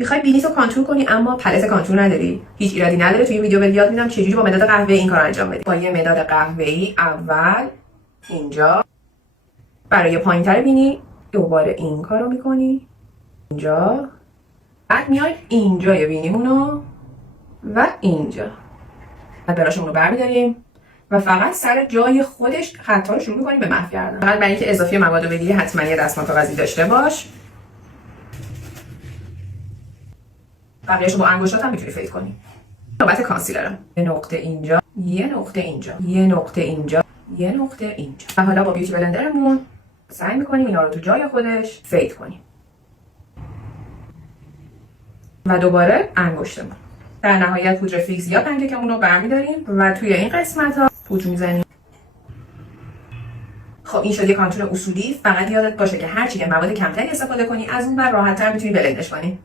میخوای بینیتو کانتور کنی اما پلت کانتور نداری، هیچ ایرادی نداره. توی ویدیو بهت یاد میدم چجوری با مداد قهوه‌ای این کارو انجام بدی. با یه مداد قهوه‌ای اول اینجا برای پایین‌تر بینی، دوباره این کارو میکنی اینجا، بعد میای اینجا بینیمونو و اینجا، بعد براشمون رو برمیداریم و فقط سر جای خودش خطا رو شروع می‌کنیم به محو کردن. فقط برای اینکه اضافی مواد رو بگیری حتما یه دستمال کاغذی داشته باش. بقیه‌اشو با انگشتات هم میتونی فید کنی. نوبت کانسیلرم. یه نقطه اینجا، یه نقطه اینجا، یه نقطه اینجا، یه نقطه اینجا. و حالا با بیوتی بلندرمون سعی می‌کنیم اینا رو تو جای خودش فید کنیم. و دوباره انگشتمون. در نهایت پودر فیکس یا پنکیکمون رو برمی‌داریم و توی این قسمت‌ها پودر می‌زنیم. خب این شد یه کانتور اصولی. فقط یادت باشه که هرچی که مواد کمتری استفاده کنی از اون بر راحت‌تر می‌تونی بلندش کنی.